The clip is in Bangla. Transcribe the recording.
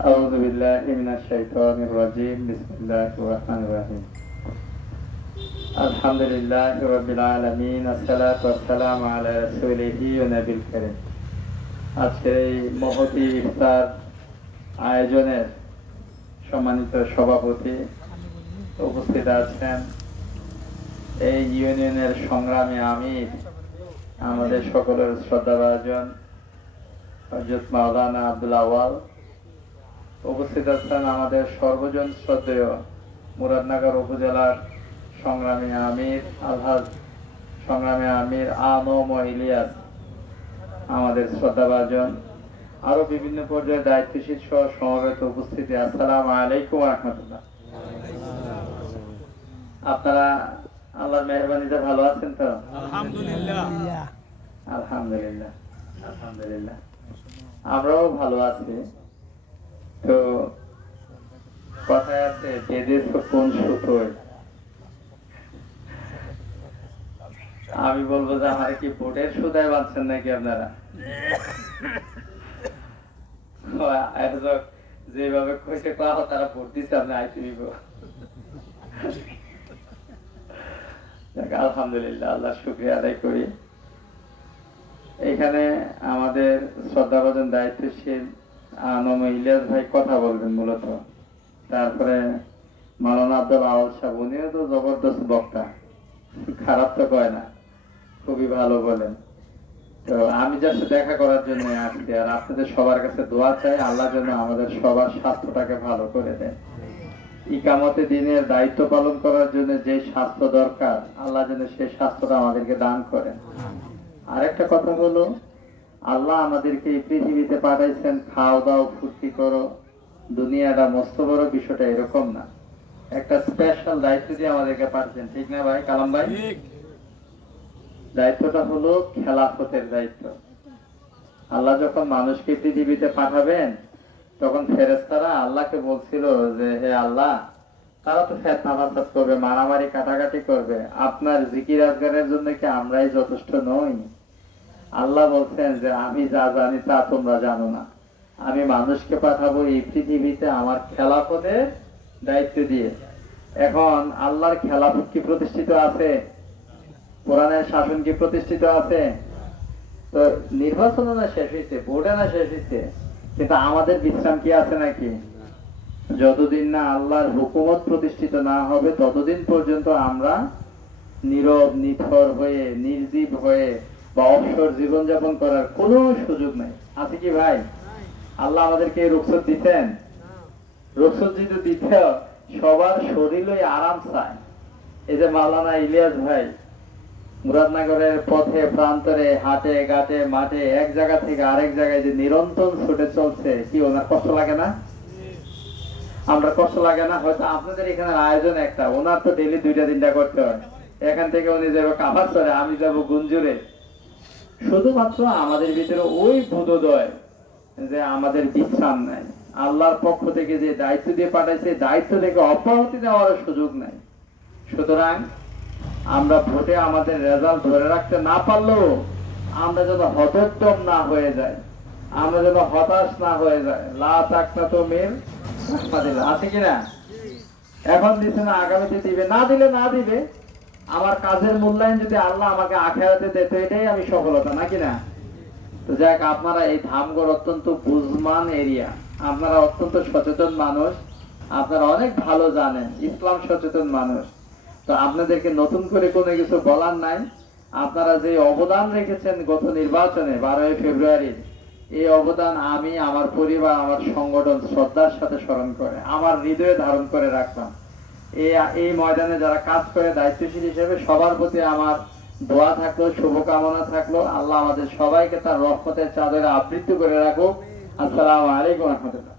أعوذ بالله من الشيطان الرجيم بسم الله الرحمن الرحيم الحمد لله رب العالمين الصلاة والسلام على رسوله ونبي الكريم আজকের এই মহতী ইফতার আয়োজনের সম্মানিত সভাপতি উপস্থিত আছেন এই ইউনিয়নের সংগ্রামী আমির আমাদের সকলের শ্রদ্ধাভাজন হযরত মাওলানা আব্দুল আওয়াল উপস্থিত আছেন আমাদের সর্বজন শ্রদ্ধেয় মুরাদনগর উপজেলার সংগ্রামী আমির আলহাজ সংগ্রামী আমির আনম ইলিয়াস আমাদের শ্রদ্ধাভাজন আরো বিভিন্ন পর্যায়ে দায়িত্বশীল সহ সমবেত উপস্থিতি আসসালামু আলাইকুম ওয়া রাহমাতুল্লাহ। আপনারা আল্লাহর মেহেরবানিতে ভালো আছেন তো? আলহামদুলিল্লাহ আলহামদুলিল্লাহ আলহামদুলিল্লাহ আমরাও ভালো আছি। তো কথায় আছে বেদেশ কোন সুতোয়, আমি বলবো যে আমার কি বোটের সুতায় বাঁধছেন নাকি আপনারা? যেভাবে কইতে পাওয়া তারা ভোট দিচ্ছে আপনি আইতে দিব। আলহামদুলিল্লাহ আল্লাহ শুকরিয়া আদায় করি। এখানে আমাদের শ্রদ্ধাভাজন দায়িত্বশীল আনম ইলিয়াস ভাই কথা বলবেন মূলত, তারপরে মাওলানা আব্দুল আওয়াল সাহেব উনিও তো জবরদস্ত বক্তা, খারাপ তো কয় না, খুবই ভালো বলেন। তো আমি জাস্ট দেখা করার জন্য আসছি, আর আপনাদের সবার কাছে দোয়া চাই আল্লাহ যেন আমাদের সবার স্বাস্থ্যটাকে ভালো করে দেন। ইকামতে দিনের দায়িত্ব পালন করার জন্য যে স্বাস্থ্য দরকার আল্লাহ যেন সেই স্বাস্থ্যটা আমাদেরকে দান করেন। আরেকটা কথা হলো, আল্লাহ আমাদেরকে এই পৃথিবীতে পাঠাইছেন খাও দাও ফুর্তি করো, দুনিয়াটা মস্ত বড় বিষয়টা এরকম না, একটা স্পেশাল দায়িত্ব দিয়ে আমাদেরকে পাঠাচ্ছেন, ঠিক না ভাই কালাম ভাই? দায়িত্বটা হলো খেলাফতের দায়িত্ব। আল্লাহ যখন মানুষকে পৃথিবীতে পাঠাবেন তখন ফেরেশতারা আল্লাহকে বলছিল যে হে আল্লাহ, তারা তো ফিতনা ফাসাদ করবে, মারামারি কাটাকাটি করবে, আপনার জিকির আজগারের জন্য কি আমরাই যথেষ্ট নই? আল্লাহ বলছেন যে আমি যা জানি তা তোমরা জানো না, আমি মানুষকে পাঠাবো এই পৃথিবীতে আমার খেলাফতের দায়িত্ব দিয়ে। এখন আল্লাহর খেলাফত কি প্রতিষ্ঠিত আছে? কোরআনের শাসন কি প্রতিষ্ঠিত আছে? তো নির্বাচন না শেষ হয়েছে, ভোটে না শেষ হয়েছে, কিন্তু আমাদের বিশ্রাম কি আছে নাকি? যতদিন না আল্লাহর হুকুমত প্রতিষ্ঠিত না হবে ততদিন পর্যন্ত আমরা নীরব নিথর হয়ে নির্জীব হয়ে বা অবসর জীবনযাপন করার কোনো সুযোগ নাই, আছে কি ভাই? আল্লাহ আমাদেরকে রুখসত দিচ্ছেন, রুখসত যদি দিত সবার শরীরই আরাম চায়। এই যে মাওলানা ইলিয়াস ভাই মুরাদনগরের পথে প্রান্তরে হাটে ঘাটে মাঠে এক জায়গা থেকে আরেক জায়গায় যে নিরন্তর ছুটে চলছে, কি ওনার কষ্ট লাগে না? আমরা কষ্ট লাগে না? হয়তো আপনাদের এখানে আয়োজন একটা, ওনার তো ডেইলি 2-3টা করতে হয়। এখান থেকে উনি যাবো কাভার চলে, আমি যাবো গুঞ্জুরে। শুধুমাত্র আমাদের ভিতরে ওই বোধোদয় যে আমাদের বিশ্রাম নাই, আল্লাহর পক্ষ থেকে যে দায়িত্ব দিয়ে পাঠাইছে দায়িত্ব থেকে অব্যাহতি দেওয়ার সুযোগ নাই। সুতরাং আমরা ভোটে আমাদের রেজাল্ট ধরে রাখতে না পারলেও আমরা যেন হতোদ্যম না হয়ে যায়, আমরা যেন হতাশ না হয়ে যায়। লা তাকনাতু মিন রাহমাতিল্লাহ, আছে কিনা? এখন দিছে না, আগামীতে দিবে, না দিলে না দিবে, আমার কাজের মূল্যায়ন যদি আল্লাহ আমাকে আখিরাতে দেয় তো এটাই আমি সফলতা, নাকি না? তো যাক, আপনারা এই ধামগড় অত্যন্ত বুঝমান এরিয়া, আপনারা অত্যন্ত সচেতন মানুষ, আপনারা অনেক ভালো জানেন, ইসলাম সচেতন মানুষ। তো আপনাদেরকে নতুন করে কোনো কিছু বলার নাই। আপনারা যে অবদান রেখেছেন গত নির্বাচনে 12ই ফেব্রুয়ারি, এই অবদান আমি, আমার পরিবার, আমার সংগঠন শ্রদ্ধার সাথে স্মরণ করে আমার হৃদয়ে ধারণ করে রাখলাম। এই ময়দানে যারা কাজ করে দায়িত্বশীল হিসেবে সবার প্রতি আমার দোয়া থাকলো, শুভকামনা থাকলো। আল্লাহ আমাদের সবাইকে তার রহমতের চাদরে আবৃত করে রাখুক। আসসালামু আলাইকুম ওয়া রাহমাতুল্লাহ।